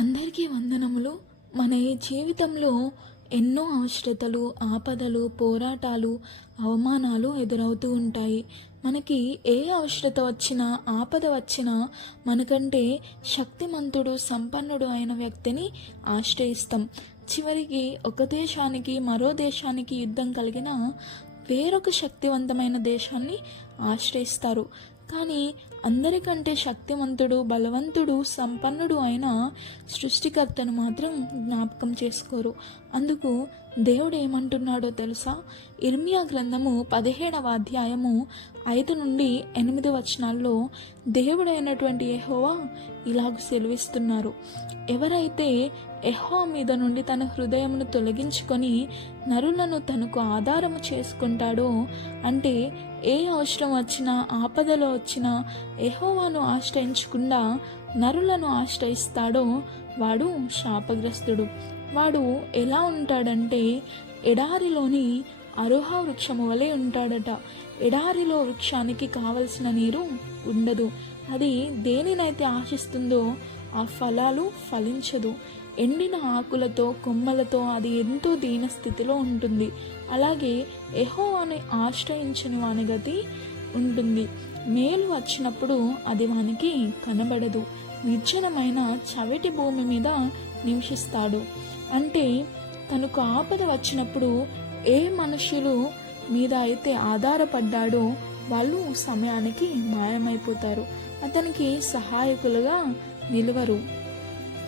అందరికీ వందనములు. మన ఈ జీవితంలో ఎన్నో అవసరతలు, ఆపదలు, పోరాటాలు, అవమానాలు ఎదురవుతూ ఉంటాయి. మనకి ఏ అవసరత వచ్చినా, ఆపద వచ్చినా మనకంటే శక్తిమంతుడు, సంపన్నుడు అయిన వ్యక్తిని ఆశ్రయిస్తాం. చివరికి ఒక దేశానికి మరో దేశానికి యుద్ధం కలిగిన వేరొక శక్తివంతమైన దేశాన్ని ఆశ్రయిస్తారు. కానీ అందరికంటే శక్తివంతుడు, బలవంతుడు, సంపన్నుడు అయిన సృష్టికర్తను మాత్రం జ్ఞాపకం చేసుకోరు. అందుకు దేవుడు ఏమంటున్నాడో తెలుసా? ఇర్మియా గ్రంథము 17వ అధ్యాయము 5 నుండి 8 వచనాల్లో దేవుడైనటువంటి యెహోవా ఇలాగ సెలవిస్తున్నారు. ఎవరైతే యెహోవా మీద నుండి తన హృదయమును తొలగించుకొని నరులను తనకు ఆధారము చేసుకుంటాడో, అంటే ఏ అవసరం వచ్చినా, ఆపదలో వచ్చినా యెహోవాను ఆశ్రయించకుండా నరులను ఆశ్రయిస్తాడో వాడు శాపగ్రస్తుడు. వాడు ఎలా ఉంటాడంటే ఎడారిలోని అరోహా వృక్షము వలె ఉంటాడట. ఎడారిలో వృక్షానికి కావలసిన నీరు ఉండదు. అది దేనినైతే ఆశిస్తుందో ఆ ఫలాలు ఫలించదు. ఎండిన ఆకులతో, కొమ్మలతో అది ఎంతో దీనస్థితిలో ఉంటుంది. అలాగే యెహోవాను ఆశ్రయించని వాని గతి ఉంటుంది. మేలు వచ్చినప్పుడు అది వానికి కనబడదు. నిర్జనమైన చవిటి భూమి మీద నివసిస్తాడు. అంటే తనకు ఆపద వచ్చినప్పుడు ఏ మనుషులు మీద అయితే ఆధారపడ్డాడో వాళ్ళు సమయానికి మాయమైపోతారు. అతనికి సహాయకులుగా నిలవరు.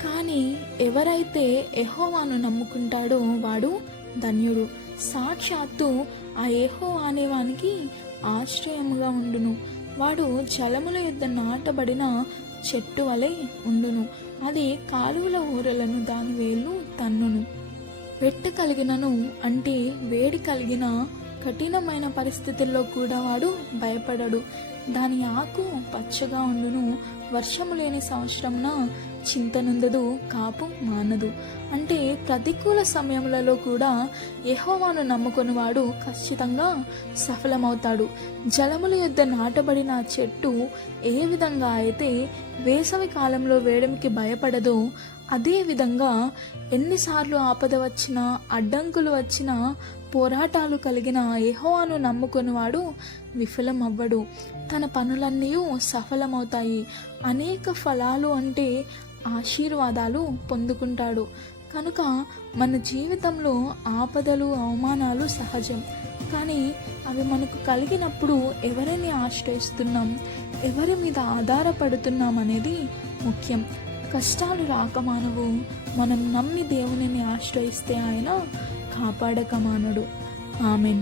కానీ ఎవరైతే యెహోవాను నమ్ముకుంటాడో వాడు ధన్యుడు. సాక్షాత్తు ఆ యెహోవా అనేవానికి ఆశ్రయముగా ఉండును. వాడు జలముల యొద్ద నాటబడిన చెట్టు వలె ఉండును. అది కాలువల ఊరలను దాని వేళ్ళు తన్నును. వెట్ట కలిగినను, అంటే వేడి కలిగిన కఠినమైన పరిస్థితుల్లో కూడా వాడు భయపడడు. దాని ఆకు పచ్చగా ఉండును. వర్షము లేని సంవత్సరమున చింతనుందదు, కాపు మానదు. అంటే ప్రతికూల సమయములలో కూడా యెహోవాను నమ్ముకొని వాడు ఖచ్చితంగా సఫలమవుతాడు. జలముల యొద్ద నాటబడిన చెట్టు ఏ విధంగా అయితే వేసవి కాలంలో వేడిమికి భయపడదో, అదే విధంగా ఎన్నిసార్లు ఆపద వచ్చినా, అడ్డంకులు వచ్చినా, పోరాటాలు కలిగిన యెహోవాను నమ్ముకొని వాడు విఫలం అవ్వడు. తన పనులన్నీ సఫలమవుతాయి. అనేక ఫలాలు అంటే ఆశీర్వాదాలు పొందుకుంటాడు. కనుక మన జీవితంలో ఆపదలు, అవమానాలు సహజం. కానీ అవి మనకు కలిగినప్పుడు ఎవరిని ఆశ్రయిస్తున్నాం, ఎవరి మీద ఆధారపడుతున్నాం అనేది ముఖ్యం. కష్టాలు రాకమానవు. మనం నమ్మి దేవునిని ఆశ్రయిస్తే ఆయన కాపాడక మానడు. ఆమెన్.